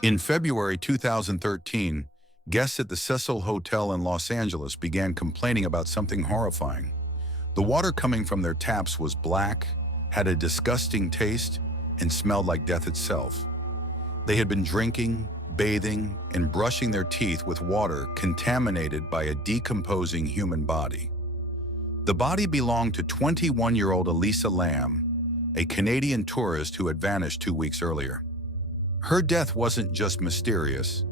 In February 2013, guests at the Cecil Hotel in Los Angeles began complaining about something horrifying. The water coming from their taps was black, had a disgusting taste, and smelled like death itself. They had been drinking, bathing, and brushing their teeth with water contaminated by a decomposing human body. The body belonged to 21-year-old Elisa Lam, a Canadian tourist who had vanished 2 weeks earlier. Her death wasn't just mysterious,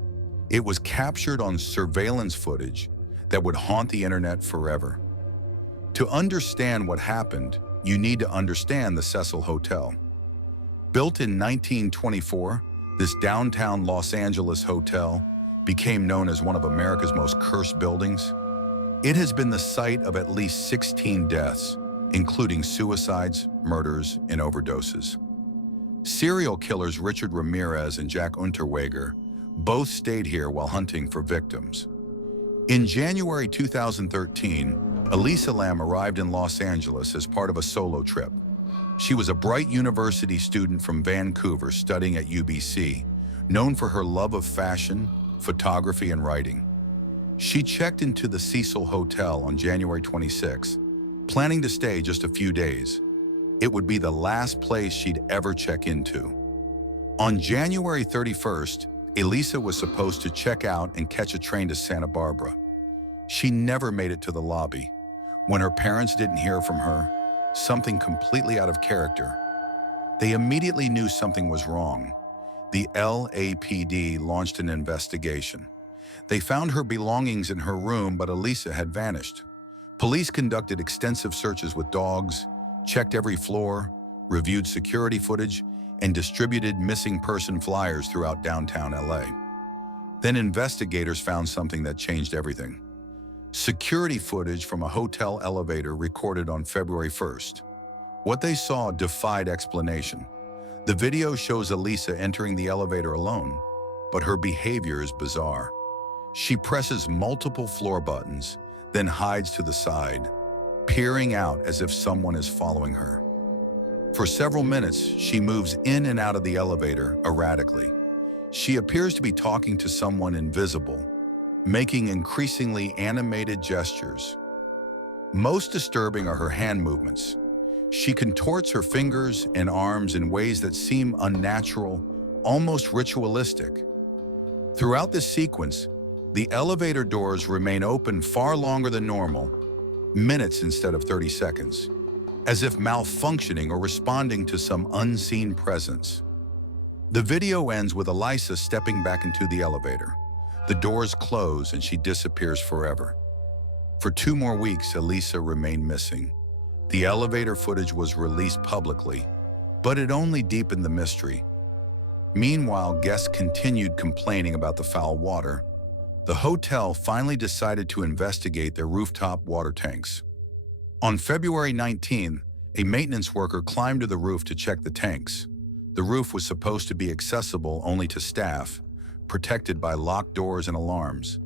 it was captured on surveillance footage that would haunt the internet forever. To understand what happened, you need to understand the Cecil Hotel. Built in 1924, this downtown Los Angeles hotel became known as one of America's most cursed buildings. It has been the site of at least 16 deaths, including suicides, murders, and overdoses. Serial killers Richard Ramirez and Jack Unterweger both stayed here while hunting for victims. In January 2013, Elisa Lam arrived in Los Angeles as part of a solo trip. She was a bright university student from Vancouver studying at UBC, known for her love of fashion, photography, and writing. She checked into the Cecil Hotel on January 26, planning to stay just a few days. It would be the last place she'd ever check into. On January 31st, Elisa was supposed to check out and catch a train to Santa Barbara. She never made it to the lobby. When her parents didn't hear from her, something completely out of character, they immediately knew something was wrong. The LAPD launched an investigation. They found her belongings in her room, but Elisa had vanished. Police conducted extensive searches with dogs, checked every floor, reviewed security footage, and distributed missing person flyers throughout downtown LA. Then investigators found something that changed everything. Security footage from a hotel elevator recorded on February 1st. What they saw defied explanation. The video shows Elisa entering the elevator alone, but her behavior is bizarre. She presses multiple floor buttons, then hides to the side, peering out as if someone is following her. For several minutes, she moves in and out of the elevator erratically. She appears to be talking to someone invisible, making increasingly animated gestures. Most disturbing are her hand movements. She contorts her fingers and arms in ways that seem unnatural, almost ritualistic. Throughout this sequence, the elevator doors remain open far longer than normal, minutes instead of 30 seconds, as if malfunctioning or responding to some unseen presence. The video ends with Elisa stepping back into the elevator. The doors close and she disappears forever. For 2 more weeks, Elisa remained missing. The elevator footage was released publicly, but it only deepened the mystery. Meanwhile, guests continued complaining about the foul water. The hotel finally decided to investigate their rooftop water tanks. On February 19, a maintenance worker climbed to the roof to check the tanks. The roof was supposed to be accessible only to staff, protected by locked doors and alarms.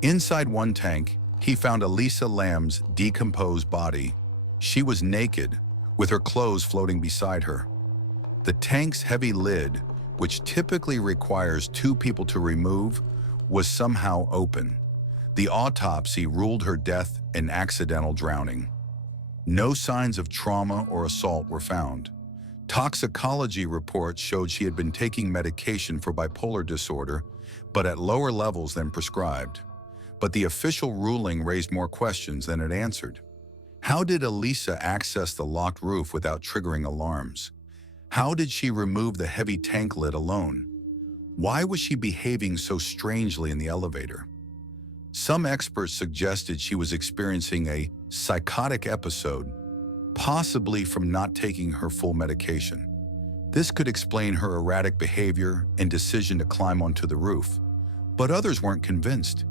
Inside one tank, he found Elisa Lam's decomposed body. She was naked, with her clothes floating beside her. The tank's heavy lid, which typically requires 2 people to remove, was somehow open. The autopsy ruled her death an accidental drowning. No signs of trauma or assault were found. Toxicology reports showed she had been taking medication for bipolar disorder, but at lower levels than prescribed. But the official ruling raised more questions than it answered. How did Elisa access the locked roof without triggering alarms? How did she remove the heavy tank lid alone? Why was she behaving so strangely in the elevator? Some experts suggested she was experiencing a psychotic episode, possibly from not taking her full medication. This could explain her erratic behavior and decision to climb onto the roof. But others weren't convinced.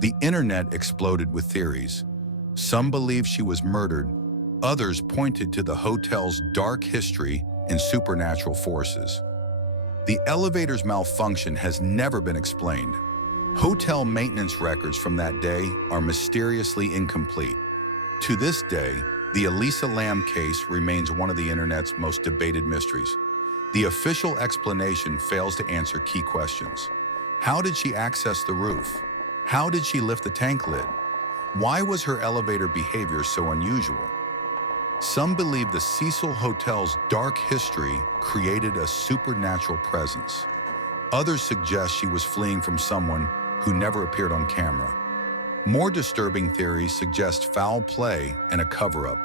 The internet exploded with theories. Some believed she was murdered. Others pointed to the hotel's dark history and supernatural forces. The elevator's malfunction has never been explained. Hotel maintenance records from that day are mysteriously incomplete. To this day, the Elisa Lam case remains one of the internet's most debated mysteries. The official explanation fails to answer key questions. How did she access the roof? How did she lift the tank lid? Why was her elevator behavior so unusual? Some believe the Cecil Hotel's dark history created a supernatural presence. Others suggest she was fleeing from someone who never appeared on camera. More disturbing theories suggest foul play and a cover-up.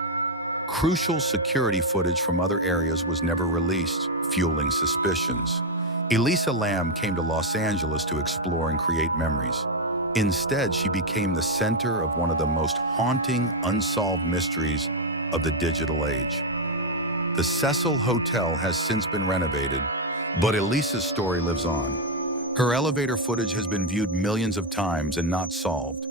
Crucial security footage from other areas was never released, fueling suspicions. Elisa Lam came to Los Angeles to explore and create memories. Instead, she became the center of one of the most haunting, unsolved mysteries of the digital age. The Cecil Hotel has since been renovated, but Elisa's story lives on. Her elevator footage has been viewed millions of times and not solved.